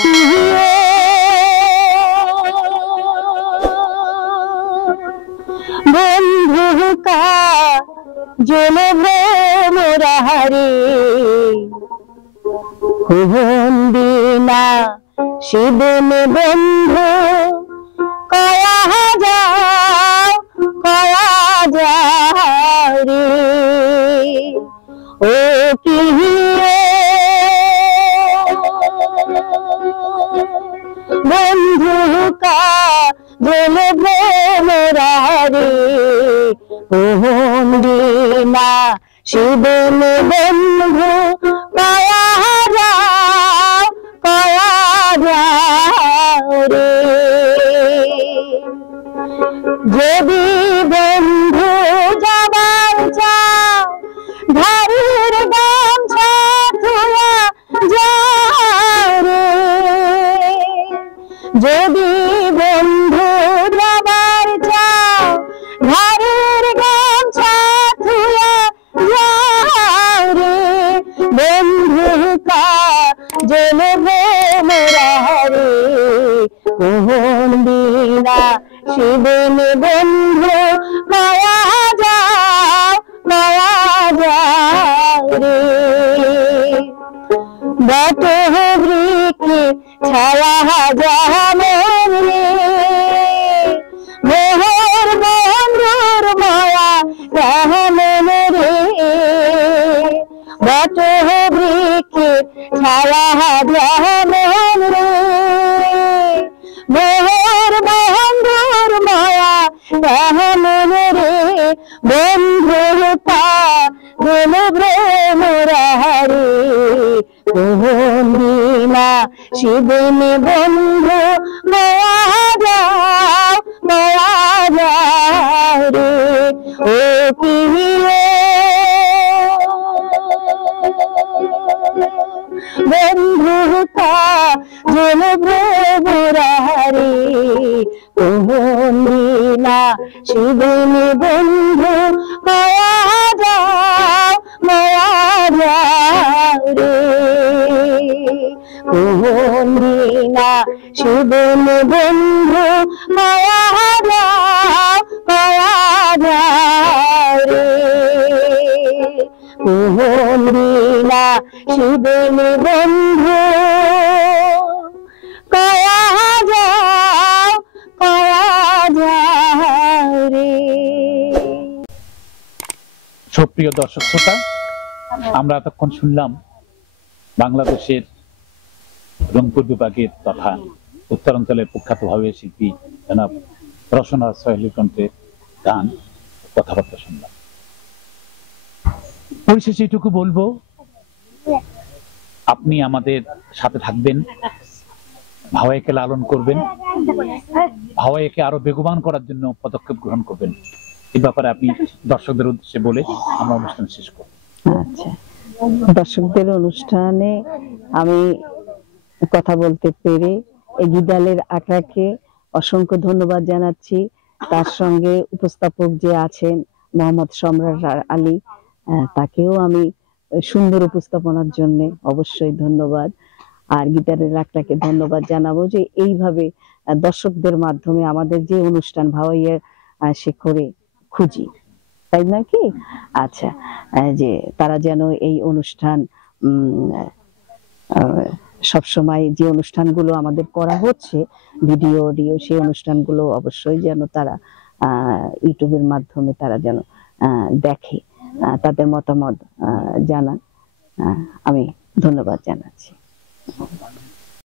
কি বন্ধু কা জল ভ্রমরাহারে কোন দিনা শিবন বন্ধু কয়া যাও রে ও কি বন্ধু কা জল ভ্রমরাহারে কোন দিনা শিবন বন্ধু কয়া যাও রে যদি বন্ধু যাবার চাও ধারের গামছা থুয়া যাও রে যদি বন্ধু যাবার চাও ধারের গামছা থুয়া যাও রে বন্ধু কা জল ভ্রমরাহারে কোন দিনা শিবন বন্ধু কয়া যাও রে বট বৃক্ষে ছায়া যেমন রে মোহর বন্ধুর মায়া তেমন রে বট বৃক্ষে ছায়া যেমন রে মোহর বন্ধুর মায়া তেমন রে বন্ধুর পা জল ভ্রমরাহারে কোন দিনা শিবন বন্ধু কয়া যাও রে ও কি বন্ধু কা জল ভ্রমরাহারে কোন দিনা শিবন বন্ধু কয়া যাও রে কোন দিনা শিবন বন্ধু কয়া যাও রে কোন দিনা শিবন বন্ধু কয়া যাও রে। সুপ্রিয় দর্শক শ্রোতা, আমরা এতক্ষণ শুনলাম বাংলাদেশের রংপুর বিভাগের তথা উত্তরাঞ্চলের প্রখ্যাত ভাবে শিল্পী জনাব রসনা সোহেলের কণ্ঠে গান কথাবার্তা শুনলাম। পরিশেষে এটুকু বলবো, আপনি আমাদের সাথে থাকবেন, ভাওয়াইকে লালন করবেন, ভাওয়াইকে আরো বেগবান করার জন্য পদক্ষেপ গ্রহণ করবেন। এই ব্যাপারে আপনি দর্শকদের উদ্দেশ্যে বলে আমরা অনুষ্ঠান শেষ করব। আচ্ছা, দর্শকদের অনুষ্ঠানে আমি কথা বলতে পেরে এই গিদালের আকাকে অসংখ্য ধন্যবাদ জানাচ্ছি। তার সঙ্গে উপস্থাপক যে আছেন মোহাম্মদ সম্রাট আলী, তাকেও আমি সুন্দর উপস্থাপনার জন্য অবশ্যই ধন্যবাদ। আর গিটারের আকাকে ধন্যবাদ জানাবো যে এইভাবে দর্শকদের মাধ্যমে আমাদের যে অনুষ্ঠান ভাওয়াইয়ের শিখরে খুঁজি, তাই নাকি? আচ্ছা, যে তারা যেন এই অনুষ্ঠান সবসময় যে অনুষ্ঠানগুলো আমাদের করা হচ্ছে ভিডিও অডিও, সেই অনুষ্ঠানগুলো অবশ্যই যেন তারা ইউটিউবের মাধ্যমে তারা যেন দেখে, তাদের মতামত জানান। আমি ধন্যবাদ জানাচ্ছি।